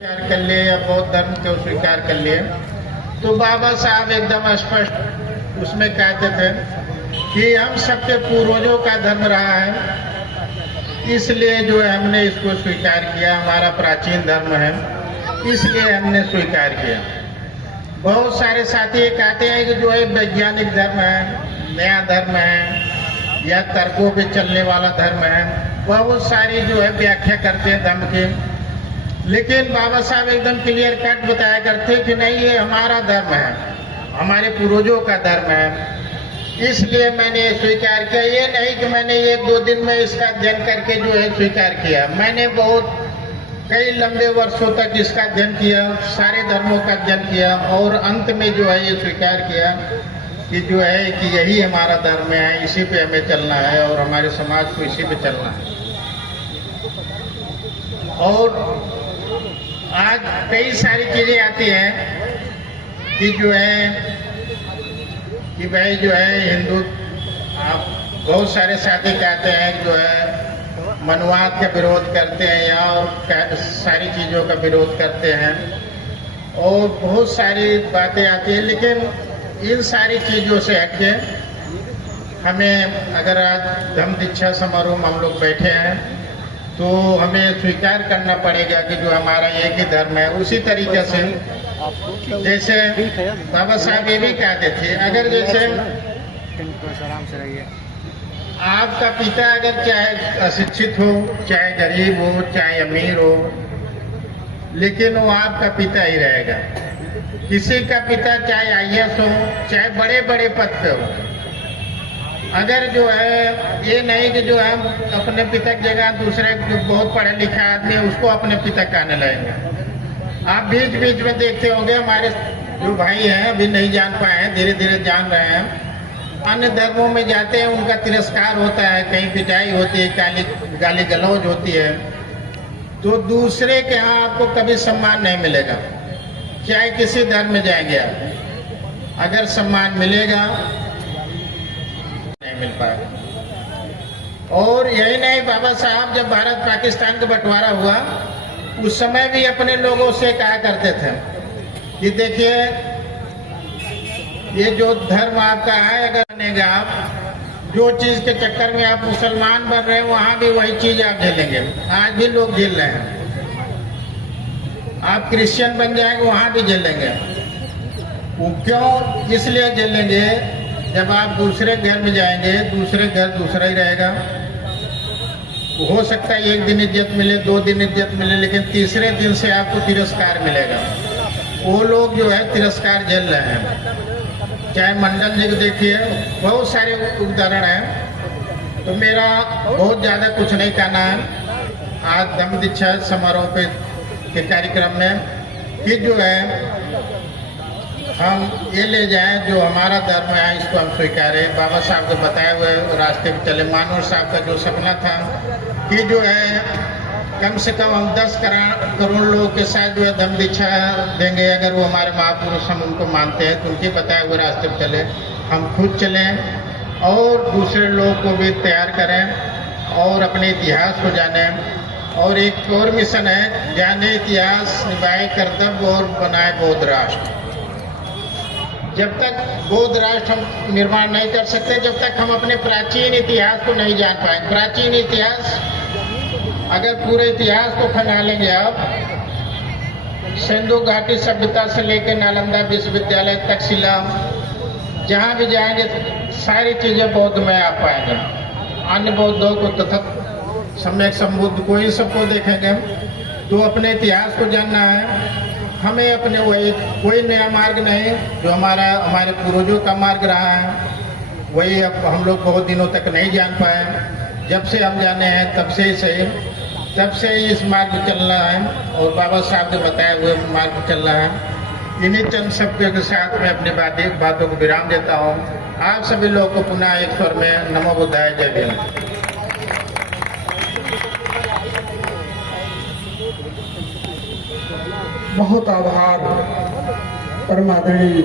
स्वीकार कर लिए या बौद्ध धर्म को स्वीकार कर लिए तो बाबा साहब एकदम स्पष्ट उसमें कहते थे कि हम सबके पूर्वजों का धर्म रहा है, इसलिए जो है हमने इसको स्वीकार किया, हमारा प्राचीन धर्म है इसलिए हमने स्वीकार किया। बहुत सारे साथी ये कहते हैं कि जो है वैज्ञानिक धर्म है, नया धर्म है या तर्कों पे चलने वाला धर्म है, बहुत सारी जो है व्याख्या करते हैं धर्म की, लेकिन बाबा साहब एकदम क्लियर कट बताया करते कि नहीं ये हमारा धर्म है, हमारे पूर्वजों का धर्म है, इसलिए मैंने स्वीकार किया। ये नहीं कि मैंने एक दो दिन में इसका अध्ययन करके जो है स्वीकार किया, मैंने बहुत कई लंबे वर्षों तक इसका अध्ययन किया, सारे धर्मों का अध्ययन किया और अंत में जो है ये स्वीकार किया कि जो है कि यही हमारा धर्म है, इसी पे हमें चलना है और हमारे समाज को इसी पे चलना है। और आज कई सारी चीजें आती हैं कि जो है कि भाई जो है हिंदू, आप बहुत सारे साथी कहते हैं जो है मनुवाद का विरोध करते हैं या और सारी चीजों का विरोध करते हैं और बहुत सारी बातें आती है, लेकिन इन सारी चीजों से हटके हमें अगर आज धम्म दीक्षा समारोह में हम लोग बैठे हैं तो हमें स्वीकार करना पड़ेगा कि जो हमारा एक ही धर्म है। उसी तरीके से जैसे बाबा साहब ये भी कहते थे, अगर जैसे आपका पिता अगर चाहे अशिक्षित हो, चाहे गरीब हो, चाहे अमीर हो, लेकिन वो आपका पिता ही रहेगा। किसी का पिता चाहे आईएएस हो, चाहे बड़े बड़े पद पे हो, अगर जो है ये नहीं कि जो हम अपने पिता की जगह दूसरे जो बहुत पढ़ा लिखा आदमी है उसको अपने पिता कहने लगेंगे। आप बीच बीच में देखते होंगे हमारे जो भाई हैं अभी नहीं जान पाए हैं, धीरे धीरे जान रहे हैं, अन्य धर्मों में जाते हैं उनका तिरस्कार होता है, कहीं पिटाई होती है, गाली गलौज होती है, तो दूसरे के यहाँ आपको कभी सम्मान नहीं मिलेगा। चाहे किसी धर्म में जाएंगे आप, अगर सम्मान मिलेगा नहीं मिल पाएगा। और यही नहीं, बाबा साहब जब भारत पाकिस्तान का बंटवारा हुआ उस समय भी अपने लोगों से कहा करते थे कि देखिए ये जो धर्म आपका है, अगर बनेगा आप जो चीज के चक्कर में आप मुसलमान बन रहे हैं वहां भी वही चीज आप झेलेंगे। आज भी लोग झेल रहे हैं, आप क्रिश्चियन बन जाएंगे वहां भी झेलेंगे। वो क्यों इसलिए झेलेंगे, जब आप दूसरे घर में जाएंगे दूसरे घर दूसरा ही रहेगा, हो सकता है एक दिन इज्जत मिले, दो दिन इज्जत मिले, लेकिन तीसरे दिन से आपको तिरस्कार मिलेगा। वो लोग जो है तिरस्कार झेल रहे हैं। चाहे मंडल जी को देखिए, बहुत सारे उदाहरण हैं। तो मेरा बहुत ज़्यादा कुछ नहीं कहना है आज धम्म दीक्षा समारोह पे के कार्यक्रम में कि जो है हम ये ले जाएं जो हमारा धर्म है इसको हम स्वीकारें। बाबा साहब के बताए हुए रास्ते पे चले। मानव साहब का जो सपना था कि जो है कम से कम हम 10 करोड़ लोगों के साथ जो है धम्म दीक्षा देंगे, अगर वो हमारे महापुरुष हम उनको मानते हैं तो उनके बताए हुए रास्ते पे चले, हम खुद चलें और दूसरे लोग को भी तैयार करें और अपने इतिहास को जानें। और एक और मिशन है, जाने इतिहास, निभाए कर्तव्य और बनाए बौद्ध राष्ट्र। जब तक बौद्ध राष्ट्र हम निर्माण नहीं कर सकते जब तक हम अपने प्राचीन इतिहास को नहीं जान पाएंगे। प्राचीन इतिहास, अगर पूरे इतिहास को खंगालेंगे आप, सिंधु घाटी सभ्यता से लेकर नालंदा विश्वविद्यालय तक शिला, जहाँ भी जाएंगे सारी चीजें बौद्ध में आप पाएंगे। अन्य बौद्धों को तथा सम्यक संबुद्ध को, इन सबको देखेंगे तो अपने इतिहास को जानना है हमें। अपने वही कोई नया मार्ग नहीं, जो हमारे पूर्वजों का मार्ग रहा है वही अब हम लोग बहुत दिनों तक नहीं जान पाए। जब से हम जाने हैं तब से ही सही, तब से ही इस मार्ग पर चलना है और बाबा साहब के बताए हुए मार्ग पर चलना है। इन्हीं चंद शब्दों के साथ मैं अपनी बातों को विराम देता हूँ। आप सभी लोगों को पुनः एक स्वर में नमो बुद्धाय, जय भीम। बहुत आभार परम आदरणीय